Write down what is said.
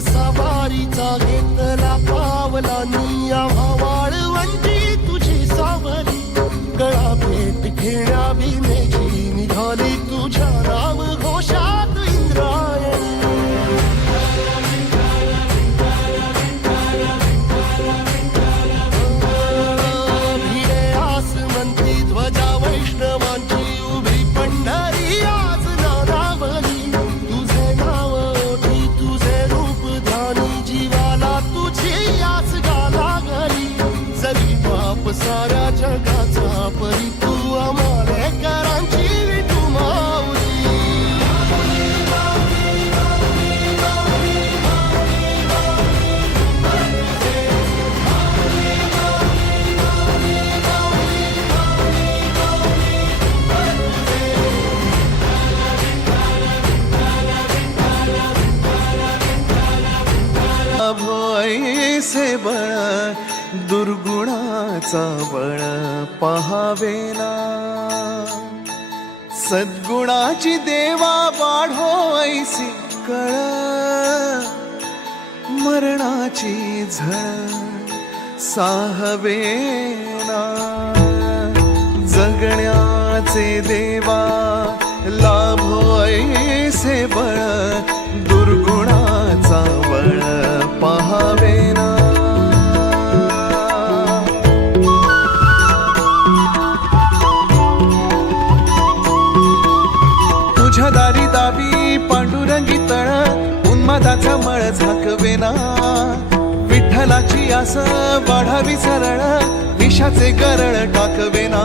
सवारीचा घेतला पावलांनी आम्हा वाळवंटी तुझी सावली गळा भेट घेण्या भीमेची निघाली तुझ्या नाम घोषात इंद्रायणी भिडे आसमंती ध्वजा वैष्णवांची उभी पंढरी आज नादावली तुझे नाव ओठी तुझे रूप ध्यानी जीवाला तुझी आस गाला गली जरी बाप साऱ्या जगाचा परी तू आमालेकरांची विठू माऊली भोईसे बळ दुर्गुणाचा बळ पहावेना सद्गुणाची देवा वाढो ऐसी कळ मरणाची झळ साहवेना जगण्याचे देवा लाभो ऐसे बळ दुर्गुणाचा बळ पहावेना तुझ्या दारी दावी पांडुरंगी तळ उन्मादाचा मळ झाकवेना विठ्ठलाची आस वाढावी सरळ विषाचे गरळ टाकवेना